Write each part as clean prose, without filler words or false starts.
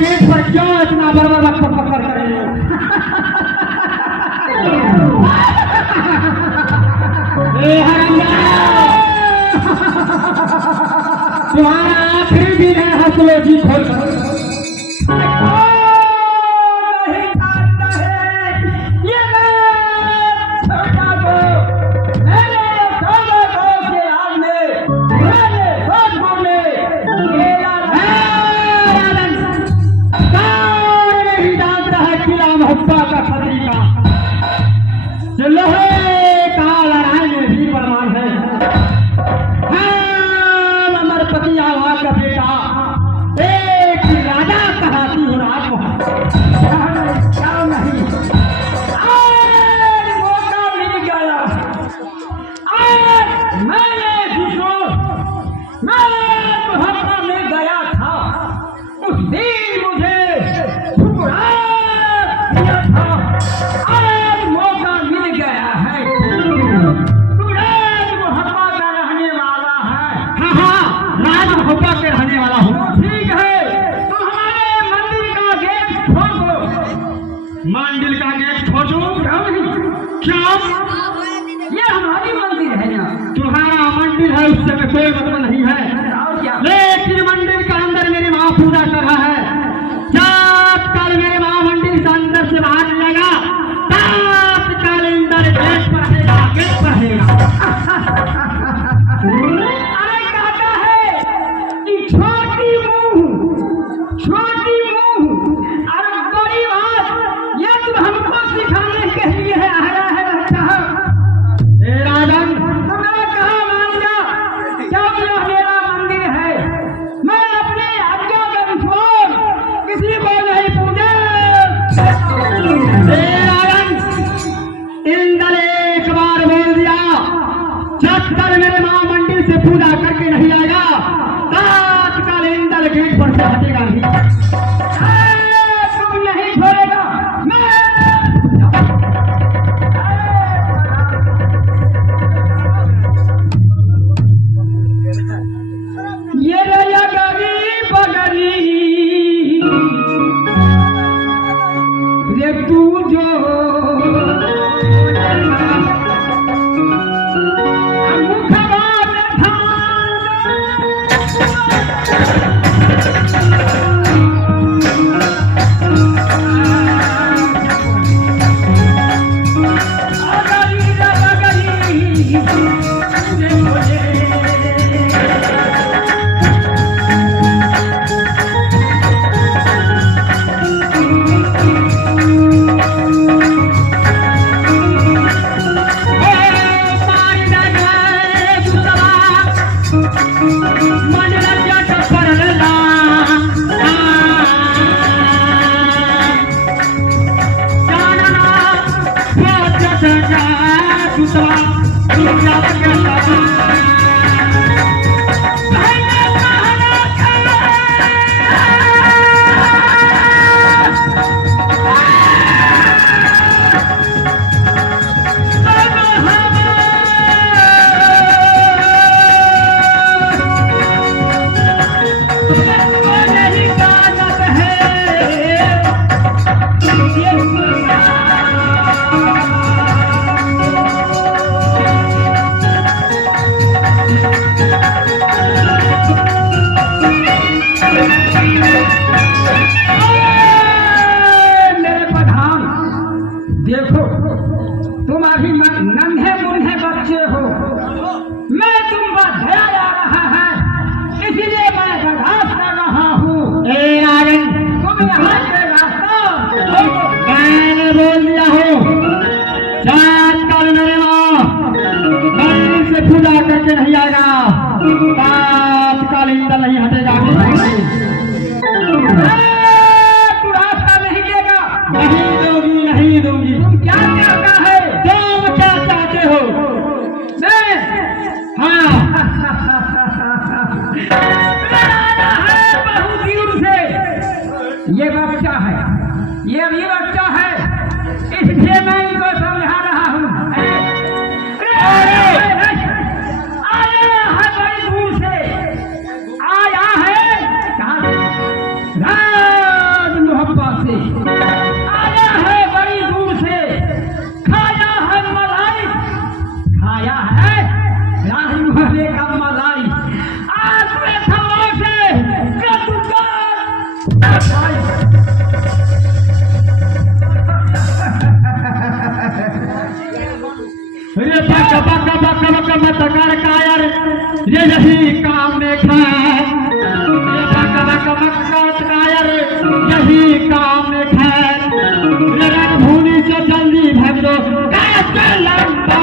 Gate पर क्यों इतना बड़ा पकड़ कर रहे हो? तुम्हारा आखिरी दिन है, हंसलो जी खोल कर। मंदिर का गेट खोजो। क्या? ये हमारी मंदिर है ना? तुम्हारा मंदिर है, उससे कोई मतलब नहीं है। लेकिन मंदिर के अंदर मेरी माँ पूजा कर रहा है। जब कल मेरी माँ मंदिर के अंदर से बाहर निकलेगा, तब कल अंदर गेट पर रहेगा, गेट पर रहेगा। अरे कहता है कि छोटी मुंह और बड़ी बात, ये तुम हमको सिखाने के लिए है आया है बच्चा। राजन तो मेरा कहा मान जा, जब यह मेरा मंदिर है, मैं अपने आज्ञा के अनुसार किसी को नहीं पूजा। राजन इंद्र एक बार बोल दिया, जब तक मेरे माँ मंदिर से पूजा करके नहीं आएगा, तत्काल इंद्र गेट पर से हटेगा नहीं। तुम नहीं छोड़ेगा। ये रया गरीब गरीब रे तू जो नहीं आएगा, तत्काल इंद्र नहीं हटेगा। तू रास्ता नहीं देगा? नहीं दूंगी। तुम क्या चाहता है? तुम क्या चाहते हो? मैं हाँ बहुत दूर से ये बच्चा है, ये भी बच्चा है, इसलिए मैं इनको समझा रहा हूँ। मत कर कायर, ये यही काम में खैर, ये बक बक मत कर कायर, यही काम में खैर, ये रणभूमि से जल्दी भाग दो कैसे लंबा।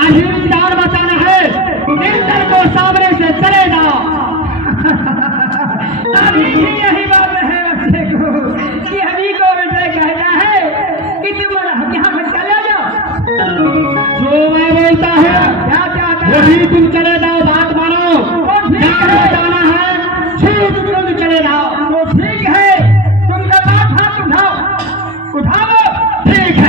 आशीर्वाद बचाना है, इंद्र को सामने से चले जाओ। अभी भी यही बात है बच्चे को कि हमी को बेटे कहना है कि तुम यहाँ पर चले जाओ। जो मैं बोलता है क्या चाहता है वही तुम चले जाओ, बात मानो। जाना है ठीक तुम चले जाओ। तो ठीक है, तुमके पास हाथ उठाओ, उठाओ, ठीक है।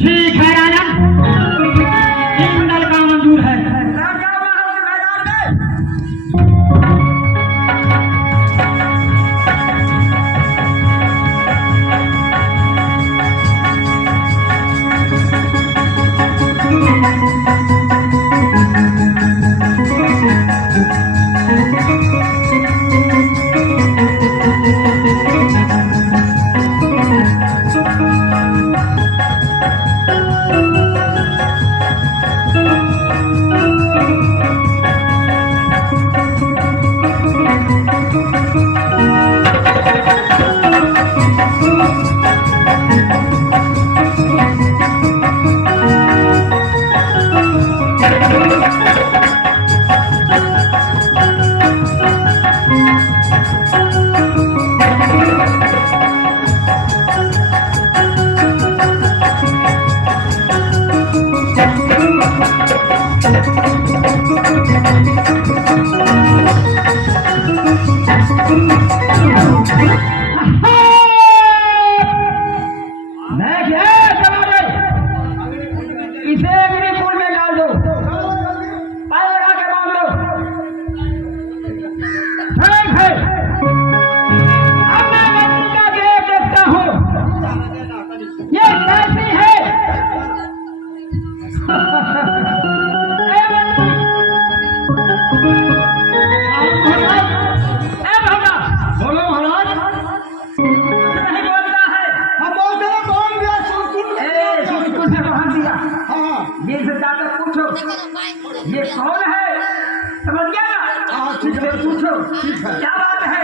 ठीक है राजन, इंद्र का मंजूर है। ये कौन है समझ गया ना? हाँ ठीक है, पूछो क्या बात है।